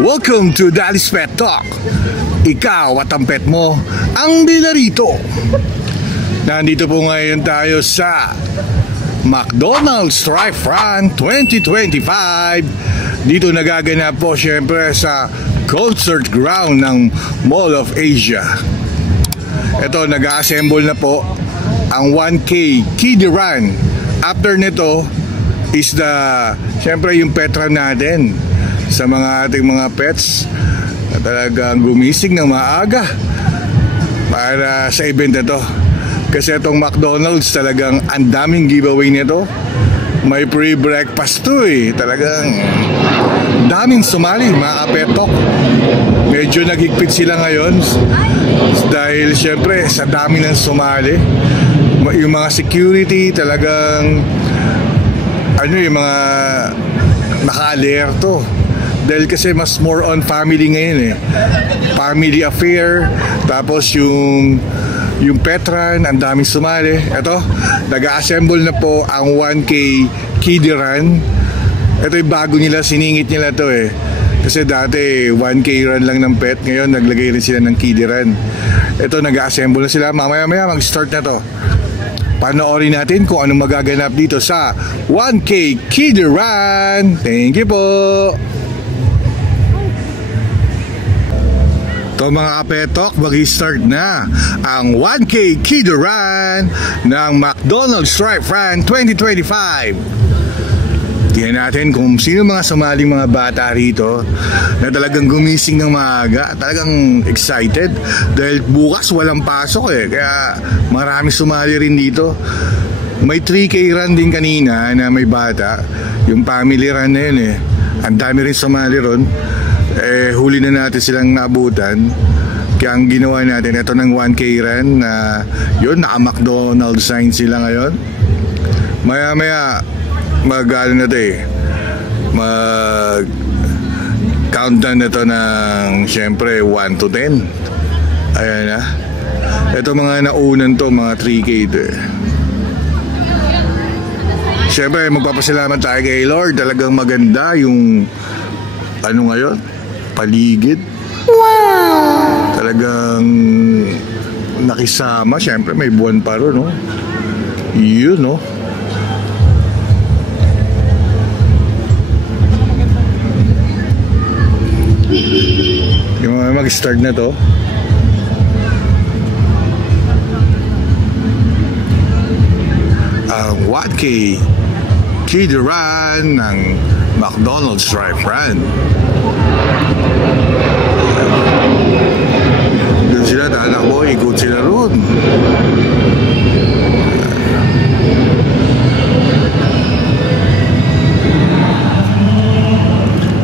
Welcome to Daddy's Pet Talk. Ikaw at ang pet mo ang bida rito. Nandito po ngayon tayo sa McDonald's Tri-Front 2025. Dito nagaganap po syempre sa concert ground ng Mall of Asia. Ito, nag-assemble na po ang 1K Kiddie Run. After nito is syempre yung pet run natin sa mga ating mga pets na talagang gumising ng maaga para sa event na to. Kasi itong McDonald's talagang ang daming giveaway nito. May free breakfast to Talagang daming sumali mga kapetok. Medyo naghigpit sila ngayon dahil syempre sa dami ng sumali. Yung mga security talagang yung mga naka-alerto. Dahil kasi mas more on family ngayon family affair. Tapos yung pet run, ang daming sumali. Ito, nag-assemble na po ang 1K Kiddie Run. Ito yung bago nila, siningit nila to Kasi dati 1K run lang ng pet. Ngayon naglagay rin sila ng Kiddie Run. Ito, nag-assemble na sila. Mamaya mag-start na to. Panoorin natin kung anong magaganap dito sa 1K Kiddie Run. Thank you po. So mga kapetok, mag-start na ang 1K Kiddie Run ng McDonald's Tri-Front 2025. Tingnan natin kung sino mga sumaling mga bata rito na talagang gumising ng maaga, talagang excited dahil bukas walang pasok kaya marami sumali rin dito. May 3K run din kanina na may bata, yung family run na yun ang dami rin sumali ron. Huli na natin silang nabutan. Kaya ang ginawa natin, ito ng 1K run na yun, naka-McDonald's sign sila ngayon. Maya mag-ano na ito mag-countdown na ito ng syempre 1 to 10. Ayan na. Ito mga naunan to, mga 3K ito Syempre magpapasalamat tayo kay Lord. Talagang maganda yung ngayon, paligid. Wow! Talagang nakisama. Siyempre may buwan pa ron Yun Yung mag-start na to. Ang 1K Kiddie Run ng McDonald's Tri-Front. Doon sila, tatakbo, ikot sila roon.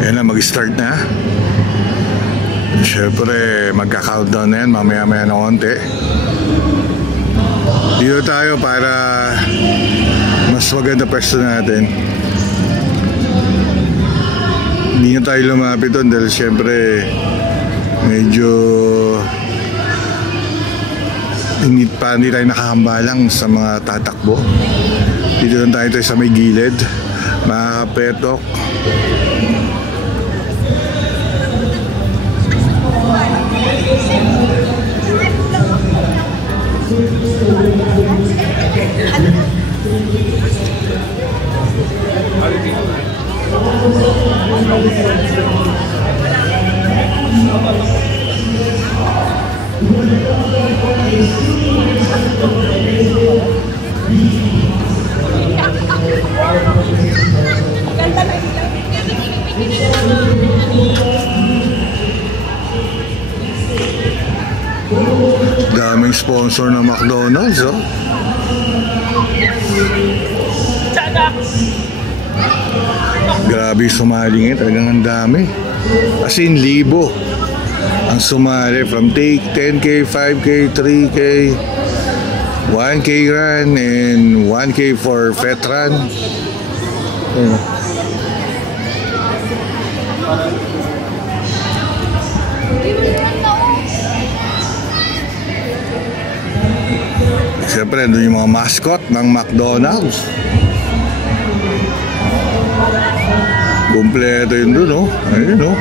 Yan na, mag-start na. Siyempre, magka-countdown na yan, mamaya-maya na konti. Dito tayo para mas maganda pwesto natin. Hindi na tayo lumapit doon dahil syempre medyo hindi tayo nakahambalang sa mga tatakbo. Dito lang tayo sa may gilid, mga kapetok. Daming sponsor ng McDonald's Grabe sumali ngayon, talagang ang dami. As in, libo ang sumali from 10K, 5K, 3K, 1K run and 1K for pet run. Siyempre, doon yung mga mascot ng McDonald's. Kompleto yun doon, no? Ayun, no?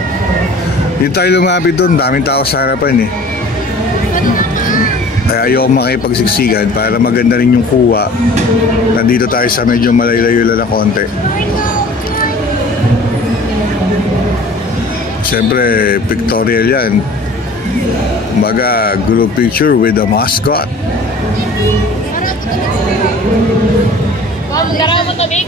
Yung tayo lumapit doon, daming tao sa harapan eh. Kaya ayoko makipagsiksikan para maganda rin yung kuha. Nandito tayo sa medyo malayo-layo lang na konti. Siyempre, pictorial yan. Kumbaga, group picture with the mascot. Daraw mo to, Big?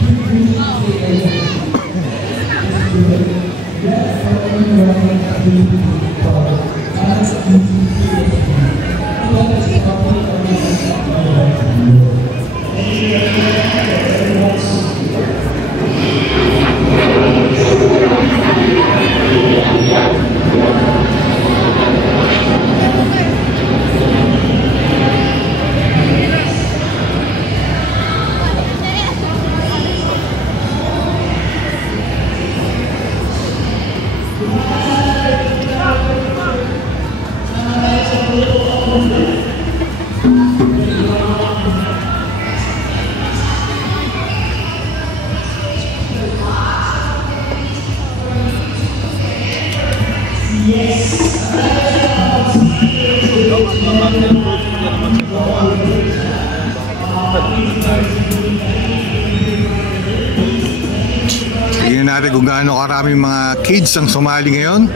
Tingnan natin kung gaano karaming mga kids ang sumali ngayon.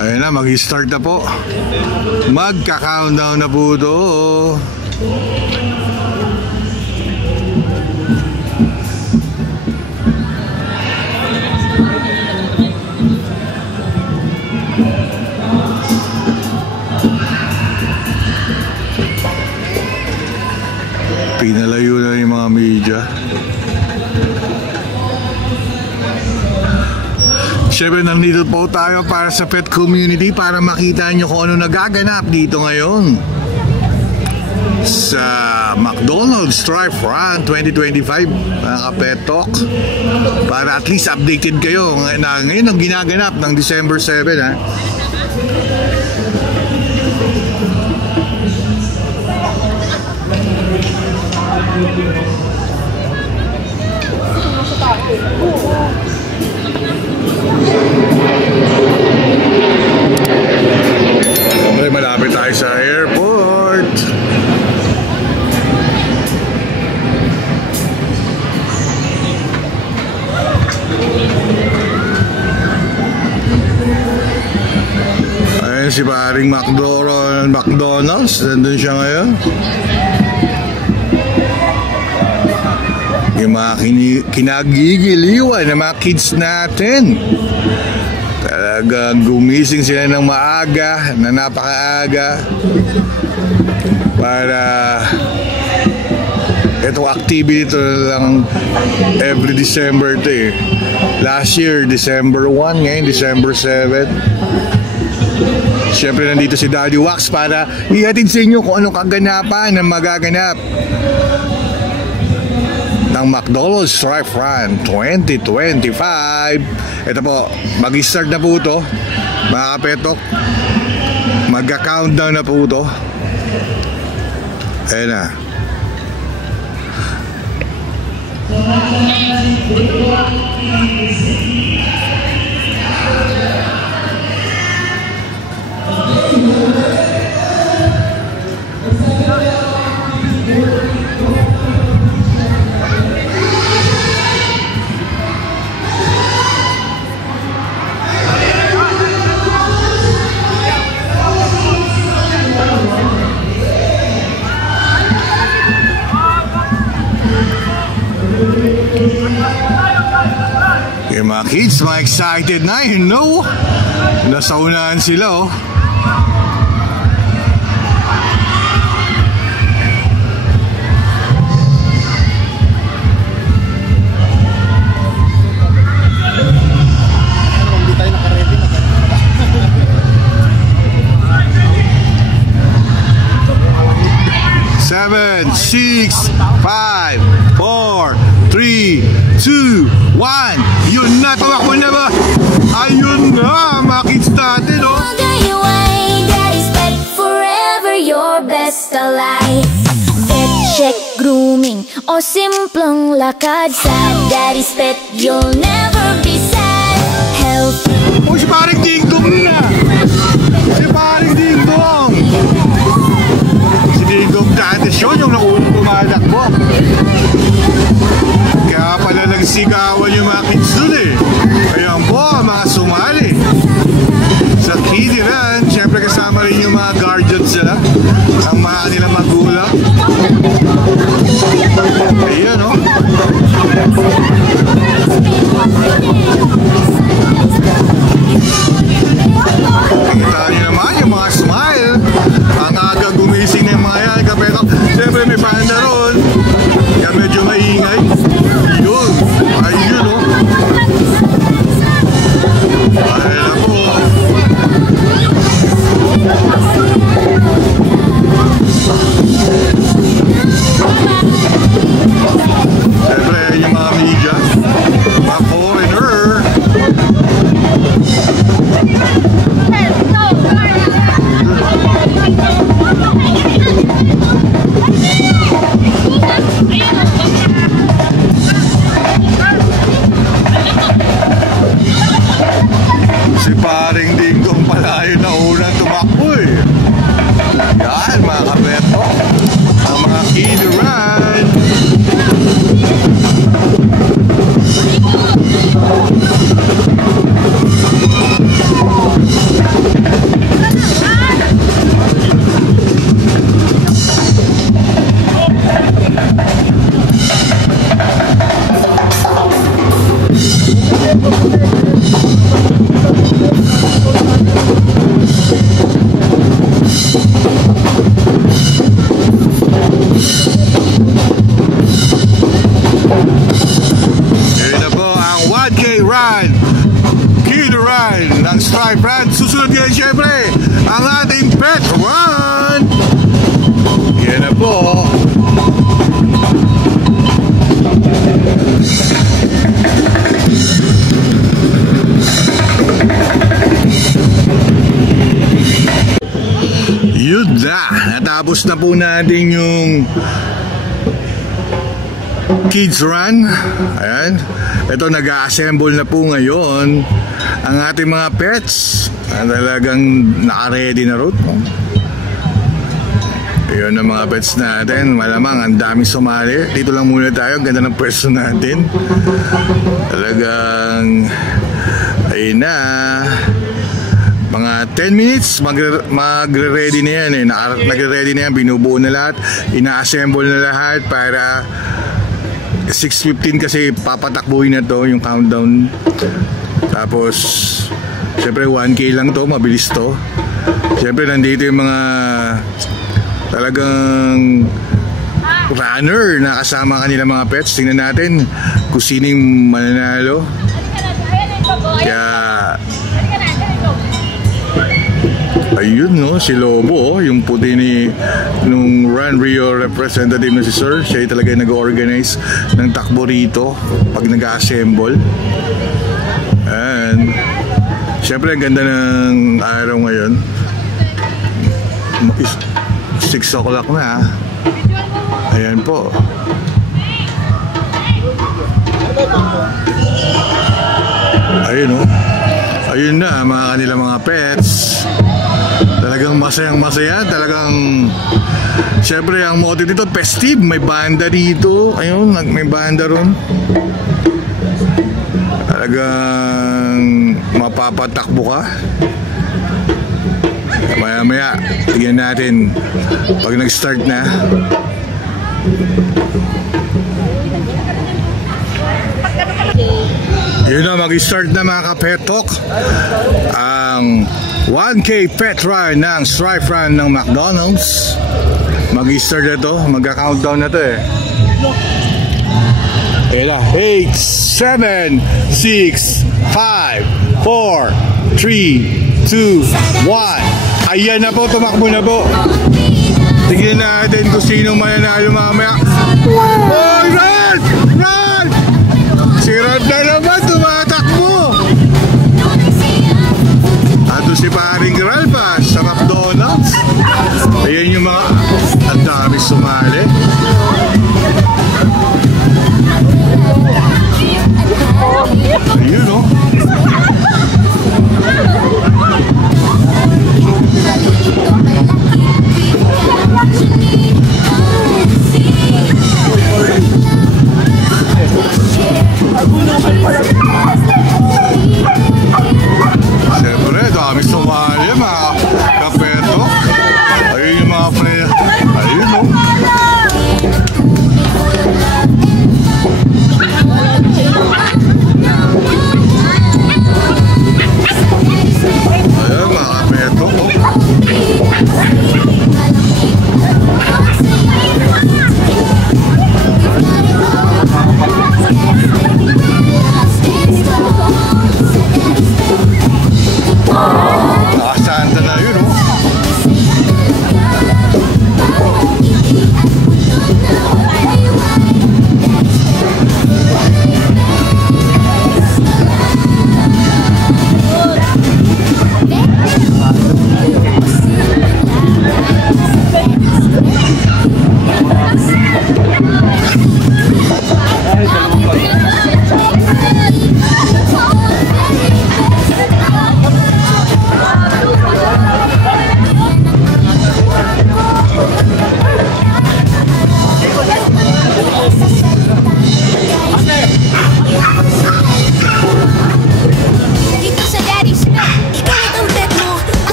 Ayun na, mag-start na po. Magka-countdown na po ito. Pinalayo na yung mga media. Siyempre, nandito po tayo para sa pet community para makita nyo kung ano nagaganap dito ngayon sa McDonald's Tri-Front 2025, mga ka-Pet Talk, para at least updated kayo na ngayon ang ginaganap ng December 7, ha. Malapit tayo sa airport. Ayun si paring McDonald's. Nandun siya ngayon. Yung mga kinagigiliwan ng mga kids natin. Talagang gumising sila ng maaga, na napakaaga, para itong activity ito lang every December ito eh. Last year, December 1, ngayon December 7. Siyempre nandito si Daddy Wax para ihatid sa inyo kung anong kaganapan na magaganap ng McDonald's Tri-Front 2025. Ito po, mag-start na po ito, mga kapetok. Magka-countdown na po ito. Ayan na. Yung mga kids, mga excited na, you know. Nasa unahan sila, oh. Hindi tayo naka-ready na. 7, 6, 5, 4, 3, 2, 1. Yun na, tumakbo na ba? Ayun na, mga kids natin, oh. Daddy's pet forever, your best ally. Vet check, grooming, o simpleng lakad sa Daddy's pet, you'll never be sad. Si paring Dinggong pala yun na unang tumakbo eh. Yan mga kapeto, ang mga Kid Run. Stripe Run. Susunod yan syempre ang ating Pet Run. Yan na po. Yun na. Natapos na po natin yung Kids Run. Ayan. Ito, nag-a-assemble na po ngayon ang ating mga pets. Talagang naka-ready na rin. Ayun ang mga pets natin. Malamang ang dami sumali. Dito lang muna tayo. Ang ganda ng pwesto natin. Talagang ayun na. Mga 10 minutes magre-ready na yan eh. Nagre-ready na yan. Binubuo na lahat. Ina-assemble na lahat para 6:15 kasi papatakbuhin na to yung countdown. Tapos syempre 1K lang to, mabilis to. Syempre nandito yung mga talagang runner na kasama kanila mga pets. Tingnan natin kung sino yung mananalo. Kaya ayun no, si Lobo, yung puti nung Run Rio representative na si Sir. Siya talaga nag-organize ng takbo rito pag nag-assemble. And syempre ang ganda ng araw ngayon. 6 o'clock na. Ayan po. Ayun o. Ayun na mga kanila mga pets. Talagang masayang masaya. Talagang syempre ang motive dito festive. May banda dito. Ayun, may banda ron. Talagang mapapatakbo ka. Maya maya tignan natin pag nag-start na. Yun na, mag-start na mga kapetok ang 1K Pet Run ng Stripe Run ng McDonald's. Mag-start na to, mag-countdown na to eh. Ayan na, 8, 7, 6, 5, 4, 3, 2, 1. Ayan na po, tumakbo na po. Tignan natin kung sino mananalo mamaya. Oh, run! Run! Si Rod na naman tumatakbo. Ato si paring Gralpa sa McDonald's. Ayan yung mga ang dami sumali. Ayun o. Siyempre, dami sumali mga kapeto. Ayun yung mga pre. Ayun o.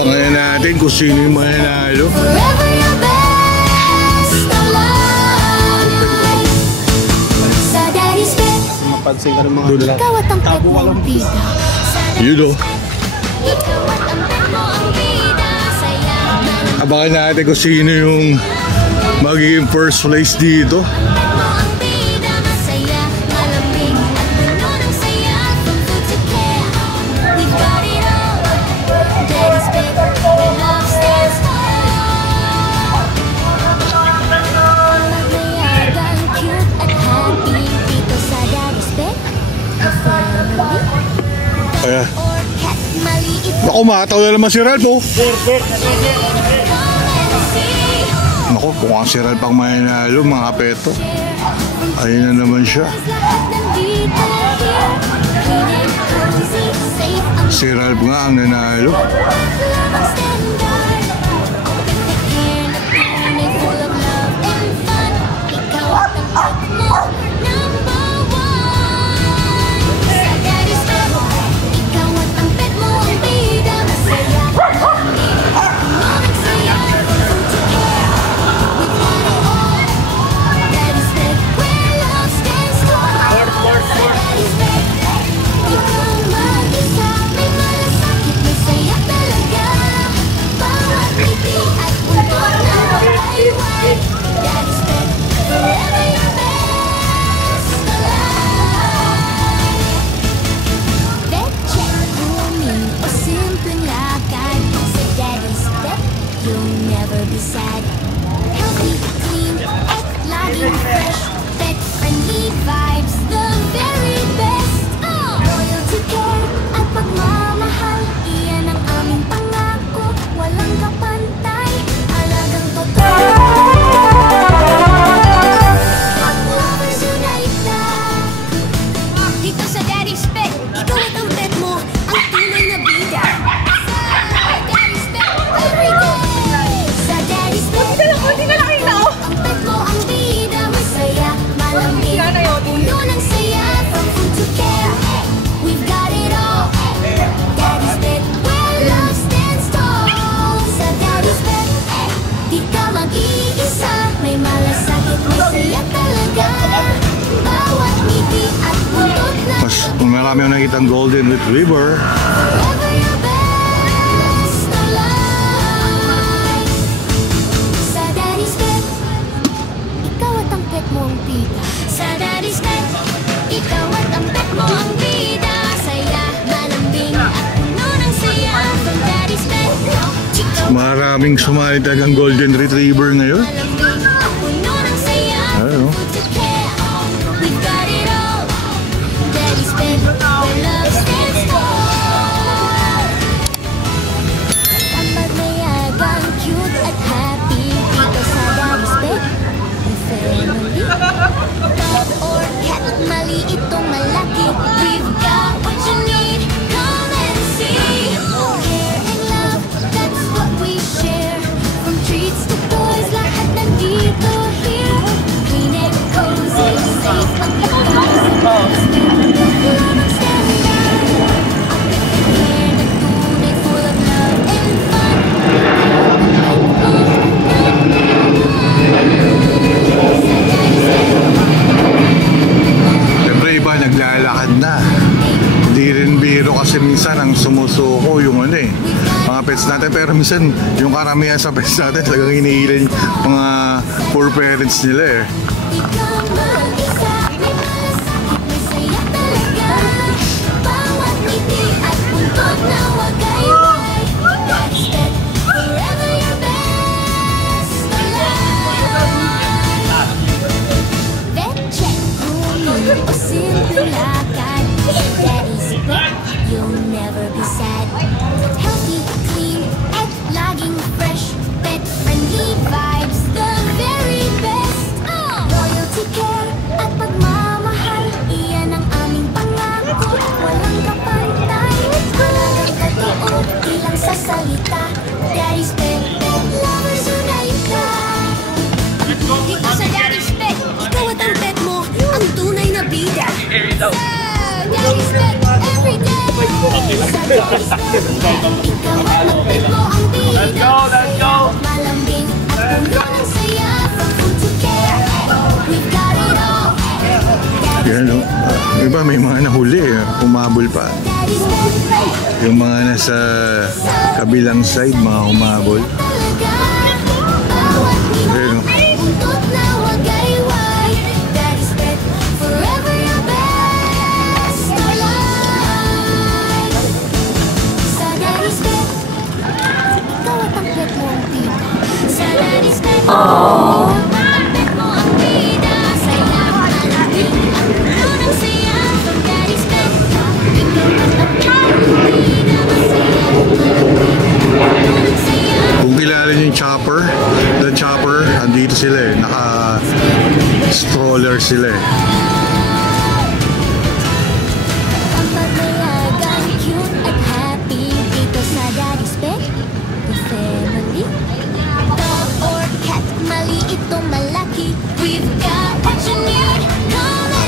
Abangan natin kung sino yung mananalo. Forever your best alive. Sa Daddy's Pet, Mapansin ka ng mga dala. ikaw at ang pet mo ang bida. Yun o. Ikaw at ang pet mo ang bida. Saya man Abangan natin kung sino yung magiging first place dito. mo ang bida. Masaya, malamig at puno ng saya. From food to care, we've got it all. Daddy's Pet, where love stands tall. Magmayagang, cute at happy dito sa Daddy's Pet. A family Kaya, or cat, maliit na naku, mataw na naman si Ralph oh. Naku, kung ang si Ralph ang mananalo, mga kapeto. Ayun na naman siya. Si Ralph nga ang nanalo. You'll never be sad. Healthy, clean, at laging fresh. Pet-friendly vibes, the very best. Loyalty, care, at pagmamahal. Iyan ang aming pangako. Walang kapantay. Alagang totoo. Lovers unite na. Dito sa Daddy's Pet, ikaw at ang pet mo ang tunay na bida. Sa Daddy's Pet, every day. Sa Daddy's Pet, ang pet mo ang bida. Masaya, malamig, puno ng saya. From food to care, we've got it all. Daddy's Pet, where love stands tall. Sa Daddy's Pet, di ka mag-iisa. May malasakit, may saya talaga. Bawat ngiti at buntot na Mas marami akong nakitang golden retriever. forever your best alive. Sa Daddy's Pet, ikaw at ang pet mo ang bida. Sa Daddy's Pet, ikaw at ang pet mo ang bida. Saya, malambing at puno ng saya. From Daddy's Pet, chikaw, Maraming sumali talagang golden retriever ngayon. malambing at puno ng saya. Ayun, oh. Food to care, we've got it all. Daddy's Pet, where love stands tall. Ang magmayagang, cute at happy dito sa Daddy's Pet. Ang family, dog or cat, maliit o malaki, we've got what you need. Come and see. Care and love, that's what we share. From treats to toys, lahat nandito here. Clean and cozy, safe ang ikaw sa Daddy's Pet. Walang standard. Care na tunay, full of love and fun. Siyempre iba naglalakad na. Hindi rin biro kasi minsan ang sumusuko yung ano eh, mga pets natin. Pero minsan yung karamihan sa pets natin talagang iniilan mga poor parents nila eh. Ikaw mag-isa, may malasakit, may saya talaga. Bawat ngiti at buntot na wagay-wagay. Daddy's Pet, forever your best alive. Vet check, grooming, o simpleng lakad. Sa Daddy's Pet, you'll never be sad. Healthy, clean, at laging fresh. Pet-friendly vibes, the very best. Loyalty, care, at pagmamahal. Iyan ang aming pangako. Walang kapantay. Halagang totoo, di lang sa salita. Daddy's Pet, lovers unite na. Dito sa Daddy's Pet, ikaw at ang pet mo ang tunay na bida. Sa Daddy's Pet, every day. Let's go, let's go. Yan, no? Iba may mga nahuli, umabol pa. Yung mga nasa kabilang side, mga umabol. Yan, no? Kung kilala niyo yung Chopper, the Chopper, andito sila eh, naka-stroller sila eh.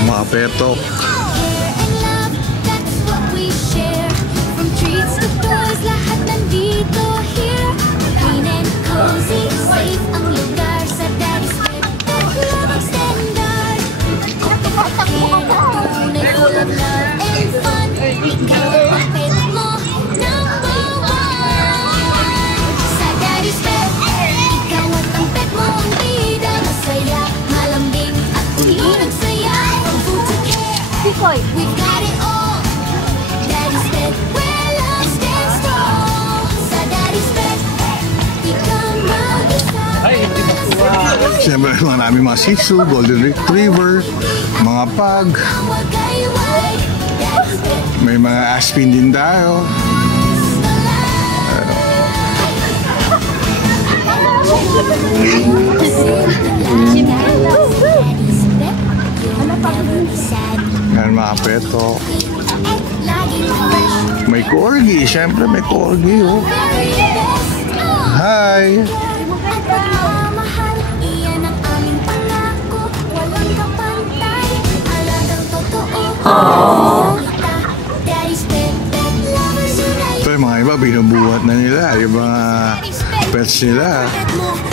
Mga petok. We got it all. Daddy's pet, where love stands tall. Sa Daddy's pet, ikaw mag-isa. Siyempre, maraming mga Shih Tzu, Golden Retriever, mga Pug. May mga Aspin din tayo. Yan mga peto. May corgi, syempre may corgi oh. Hi! Ito yung mga iba, binubuhat na nila yung mga pets nila.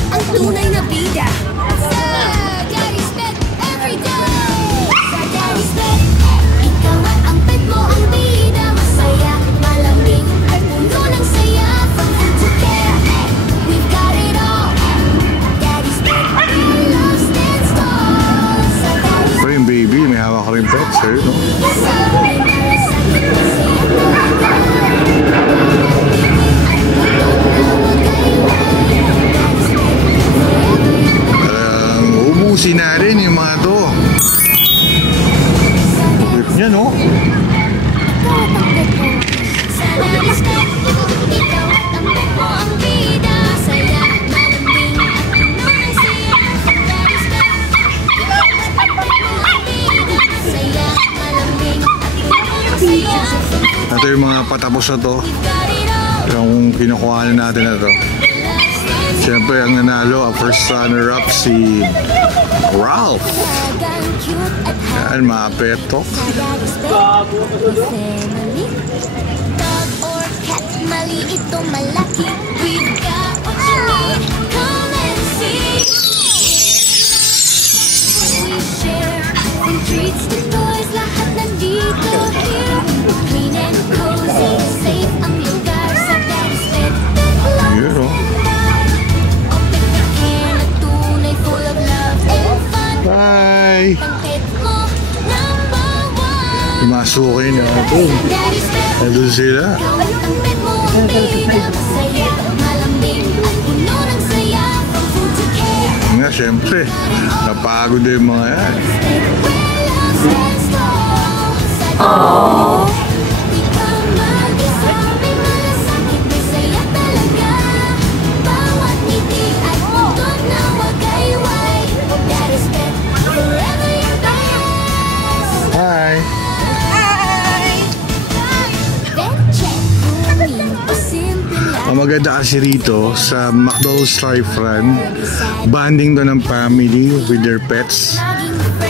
Ang tunay na bida. Daddy's pet every day. Sa Daddy's pet, ikaw at ang pet mo ang bida. Masaya, malambing, at puno ng saya. From food to care, we've got it all. Daddy's pet, love stands tall. Sa Daddy's Ito yung baby, may hawak ka rin pets eh, no? Ubusin na rin yung mga to. Trip niya, no? Ito yung mga patapos na to. Yung kinukuha natin na to. Siyempre, ang nanalo, first runner-up si Ralph. Yan, mga petok. Maliit o malaki, we've got what you need. Come and see. We share from treats to toys, lahat nandito here. Clean and cozy, safe ang lugar sa Daddy's Pet. Yun, oh. Hi! Masukin na ito. Nandun sila. Nga, syempre. Napagod na yung mga yan. Aww. Hi! Ang maganda kasi rito sa McDonald's Drive-Run, bonding to ng family with their pets.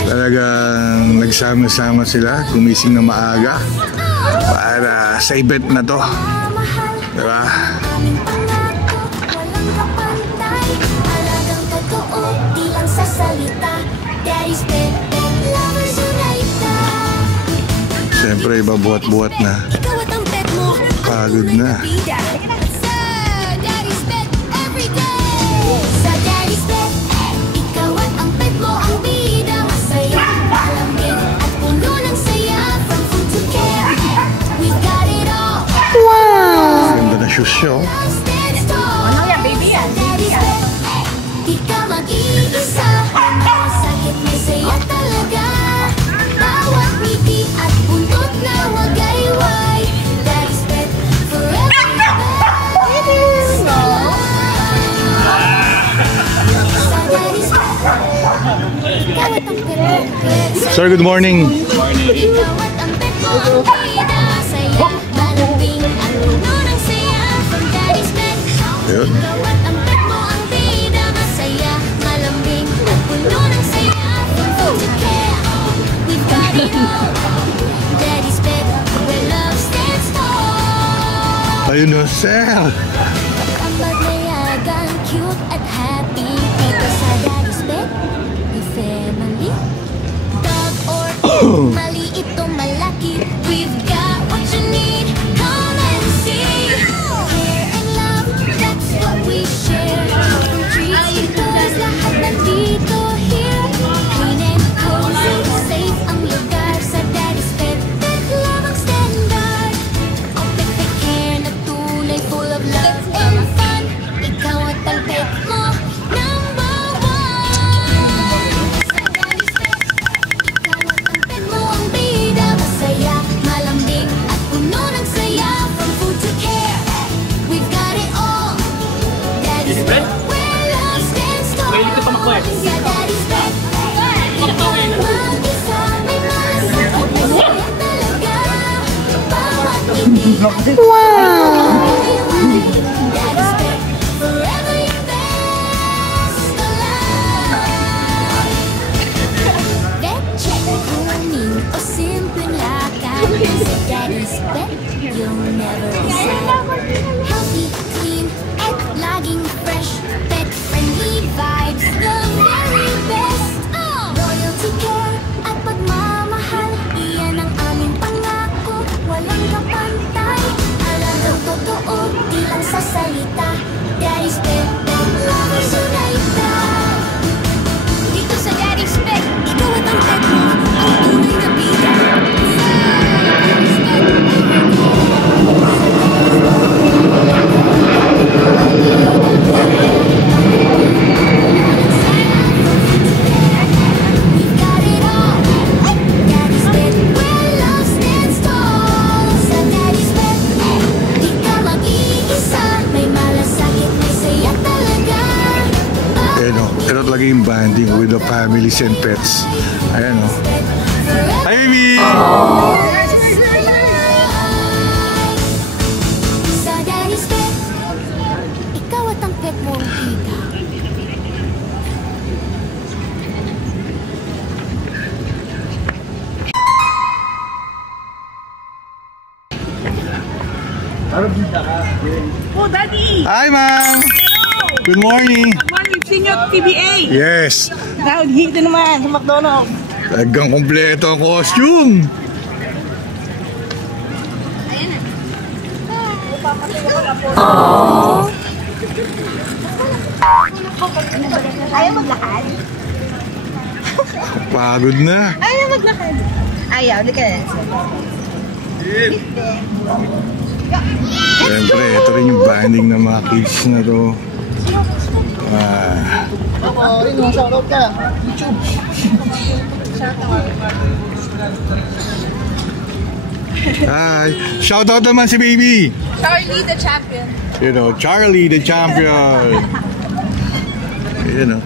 Talagang nagsama-sama sila, gumising na maaga. para sa event na to. Mahal, Diba? aming pangako, walang kapantay. Alagang totoo, di lang sa salita. Daddy's pet, lovers unite na. Siyempre, ibabuhat-buhat na. Ikaw at ang pet mo, Pagod na. bida. Sa Daddy's pet, everyday. Sa Daddy's pet, ikaw at ang pet mo ang bida. Masaya, malamig at puno ng saya. From food to care, we've got it all. Ganda na shoes siya, oh. Ano yan, baby yan? Di ka mag-iisa. May sakit, may saya talaga. Bawat ngiti at buntot na wagayway. Daddy's pet, forever your best. Sa Daddy's pet, ikaw at ang pet mo, pet. Sir, good morning. Ikaw at ang pet mo ang bida. Saya, malambing at puno ng saya. From Daddy's pet, Ayun. ikaw at ang pet mo ang bida. Masaya, malambing at puno ng saya. From food to care, we've got it all. Daddy's pet, where love stands tall. Ayun na, sir. Ang magmayagang, cute at happy. Dito sa Daddy's pet, may family. Dog or cat, maliit o malaki. We've got what you need, come and see. Care and love, that's what we share. From trees to toys, lahat nandito here. Clean and cozy, safe ang lugar. Sa Daddy's pet, pet love ang standard. Ang pet care na tunay, full of love and fun. Ikaw at ang pet mo, number one. Sa Daddy's pet, ikaw at ang pet mo ang bida. Masaya, malambing at puno ng saya. From food to care, we've got it all. Daddy's pet, where love stands tall. Sa Daddy's pet, ikaw ang mag-isa. May malasakit, may saya talaga. Bawat ngiti at Daddy's pet, forever your best alive. Vet check, grooming o simpleng lakad. Sa Daddy's pet, you'll never be sad. Healthy, clean, at laging fresh. Pet-friendly vibes, the very best. Royalty care at pagmamahal, iyan ang aming pangako. Walang kapantay, alagang totoo, di lang sa salita. Daddy's pet, lovers unite na. Dito sa Daddy's pet, ikaw at ang pet mo, ang tunay na bida. We've got it all. Daddy's pet, where love stands tall. Sa Daddy's pet, di ka mag-iisa. May malasakit, may saya talaga. Ayan, oh. Ito talaga yung bonding with the families and pets. Ayan, oh. Hi, baby! Sa Daddy's pet, ikaw at ang pet mo ang bida. Oh, Daddy! Hi, ma'am! Good morning! Man, we've seen you at PBA! Yes! Now, dito naman sa McDonald's. Talagang kompleto ang costume! Ayaw maglakad? Pagod na. Ayaw maglakad. Ayaw, di ka na. Siyempre, ito rin yung bonding ng mga kids na to. Hi! Shoutout naman si baby! Charlie the champion. You know, Charlie the champion! Ayan, oh.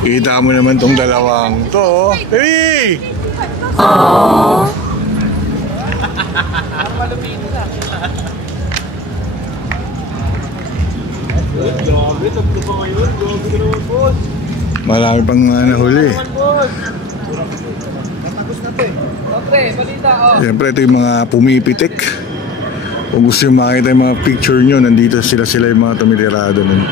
Kita mo naman tong dalawang to, oh. Hey! Marami pang nahuli. Siyempre, ito yung mga pumipitik. Kung gusto yung makita yung mga picture nyo, nandito sila yung mga tumitirado nun.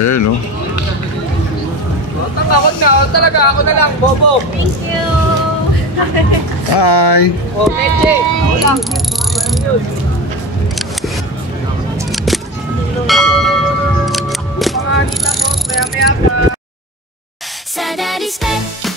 Ayan, no? Takot na, talaga ako na lang, Bobo. Thank you. Hi! O, Meche, ako lang. Panganita mo, maya-maya pa. Sa daddy's pet